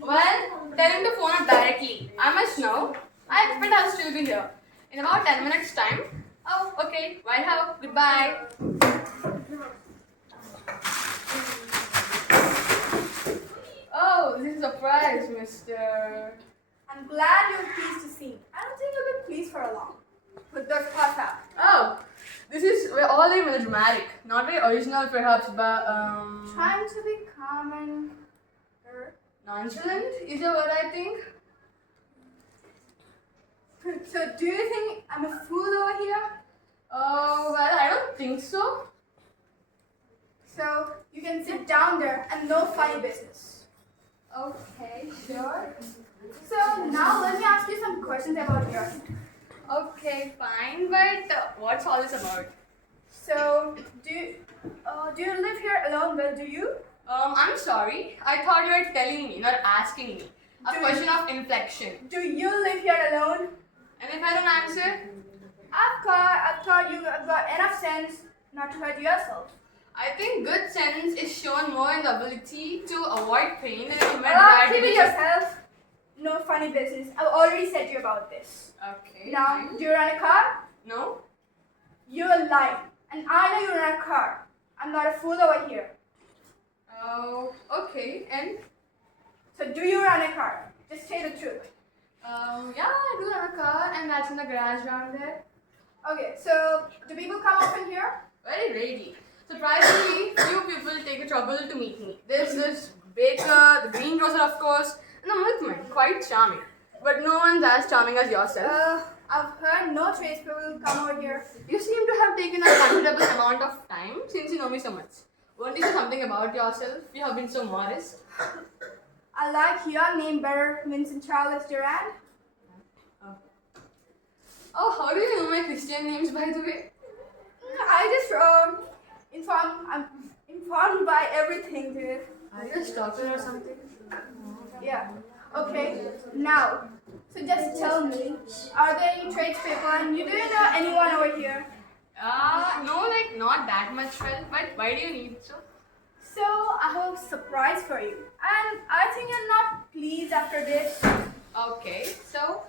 Well, tell him to phone up directly. I must know. I expect I'll still be here. In about 10 minutes time. Oh, okay. Bye how. Goodbye. Oh, this is a surprise, mister. I'm glad you're pleased to see me. I don't think you'll be pleased for a long. But just pass out. Oh, this is we're all very melodramatic. Not very original perhaps, but Trying to be calm and nonchalant is a word I think. So do you think I'm a fool over here? Oh, well, I don't think so. So you can sit down there and no funny business. Okay, sure. So now let me ask you some questions about yours. Okay, fine, but what's all this about? So do you live here alone? Well, do you? I'm sorry. I thought you were telling me, not asking me. A Do- question of inflection. Do you live here alone? And if I don't answer, I thought you got enough sense not to hurt yourself. I think good sense is shown more in the ability to avoid pain than in Keep it yourself. No funny business. I've already said you about this. Okay. Now, fine. do you run a car? No? You're lying. And I know you run a car. I'm not a fool over here. Oh, okay. And So do you run a car? Just say the truth. yeah, I do have a car, and that's in the garage down there. Okay, so do people come often here? Very rarely. Surprisingly, few people take the trouble to meet me. There's this baker, the greengrocer, of course, and the milkman. Quite charming. But no one's as charming as yourself. I've heard no tradespeople come over here. You seem to have taken a considerable amount of time since you know me so much. Won't you say something about yourself? You have been so modest. I like your name better, Vincent Charles Durand. Oh, how do you know my Christian names, by the way? I just I'm informed by everything, dude. Are you a stalker or something? Yeah. Okay. Now, so just tell me, are there any tradespeople and you didn't know anyone over here? No, like not that much well, but why do you need so? So I have a surprise for you, and I think you're not pleased after this. Okay, so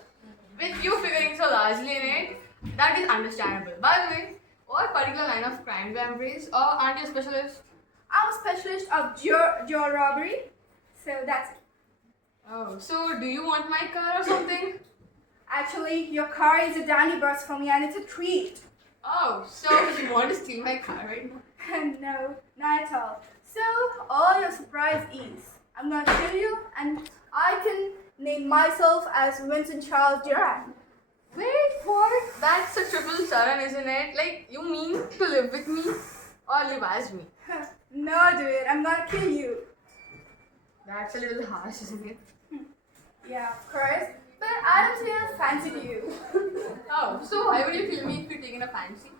with you figuring so largely in it, that is understandable. By the way, what particular line of crime do you embrace, or aren't you a specialist? I'm a specialist of jaw robbery, so that's it. Oh, so do you want my car or something? Actually, your car is a dandy burst for me, and it's a treat. Oh, so you want to steal my car right now? No, not at all. So all your surprise is, I'm gonna kill you, and I can name myself as Vincent Charles Durand. Wait, what? That's a triple surrender, isn't it? Like, you mean to live with me or live as me? No, dude, I'm gonna kill you. That's a little harsh, isn't it? Yeah, of course. But I don't see a fancy to you. Oh, so why would you kill me if you're taking a fancy?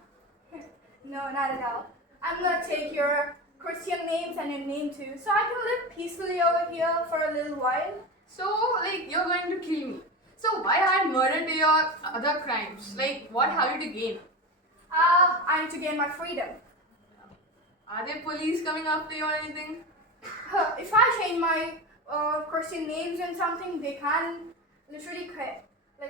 No, not at all. I'm gonna take your Christian names and your name too, so I can live peacefully over here for a little while. So, like, you're going to kill me. So, why add murder to your other crimes? Like, what have you to gain? I need to gain my freedom. Are there police coming after you or anything? If I change my Christian names and something, they can literally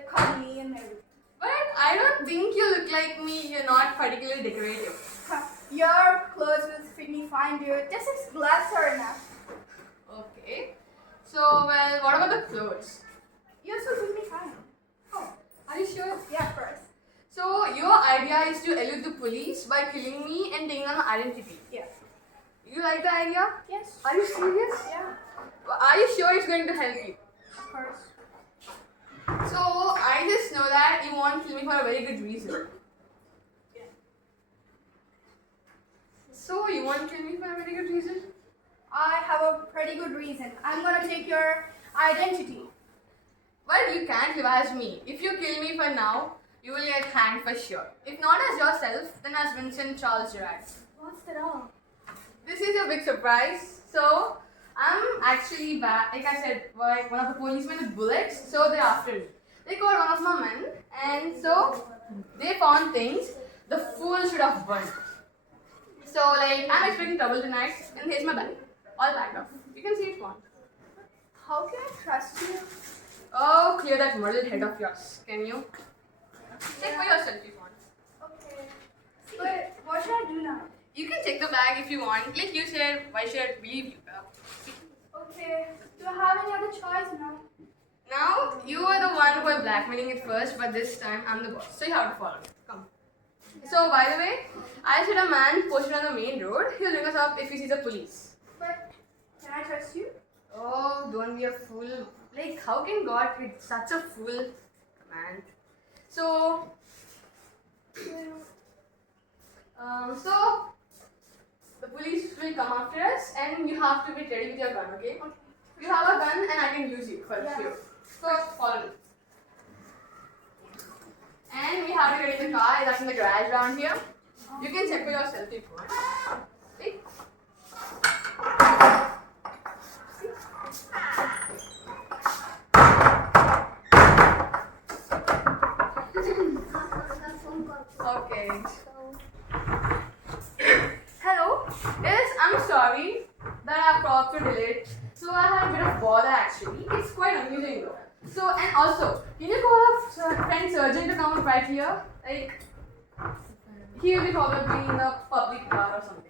call me and everything. But I don't think you look like me. You're not particularly decorative. Your clothes will fit me fine, dude. Just as gloves are enough. Okay. So, well, what about the clothes? Yours will fit me fine. Oh, are you sure? Yeah, of course. So, your idea is to elude the police by killing me and taking on my identity. Yeah. You like the idea? Yes. Are you serious? Yeah. Are you sure it's going to help you? Of course. So, I just know that you won't kill me for a very good reason. Yeah. So, you won't kill me for a very good reason? I have a pretty good reason. I'm gonna take your identity. Well, you can't live as me. If you kill me for now, you will get hanged for sure. If not as yourself, then as Vincent Charles Durand. What's that all? This is a big surprise. So, I'm actually back. Like I said, like one of the policemen with bullets. So they're after me. They caught one of my men, and so they found things the fool should have burned. So, like, I'm expecting trouble tonight, and here's my bag, all packed up. You can see it one. How can I trust you? Oh, clear that muddled head of yours. Can you? Check for yourself if you want. Okay. But what should I do now? You can check the bag if you want. Like you said, why should I believe you? Okay. Do I have any other choice now? Now, you were the one who was blackmailing it first, but this time I'm the boss. So you have to follow me. Come. So, by the way, I said a man posted on the main road. He'll ring us up if he sees the police. But can I trust you? Oh, don't be a fool. Like, how can God be such a fool? Man. So, the police will come after us and you have to be ready with your gun, okay? Okay. You have a gun and I can use you for Yeah. you. First, follow me. And we have to get in the car, that's in the garage down here. You can check for yourself if you want. See? Okay. Hello. Yes, I'm sorry that I've brought you delayed. So I had a bit of bother actually. It's quite amusing though. So and also, can you call a friend surgeon to come right here? Like he will be probably in the public car or something.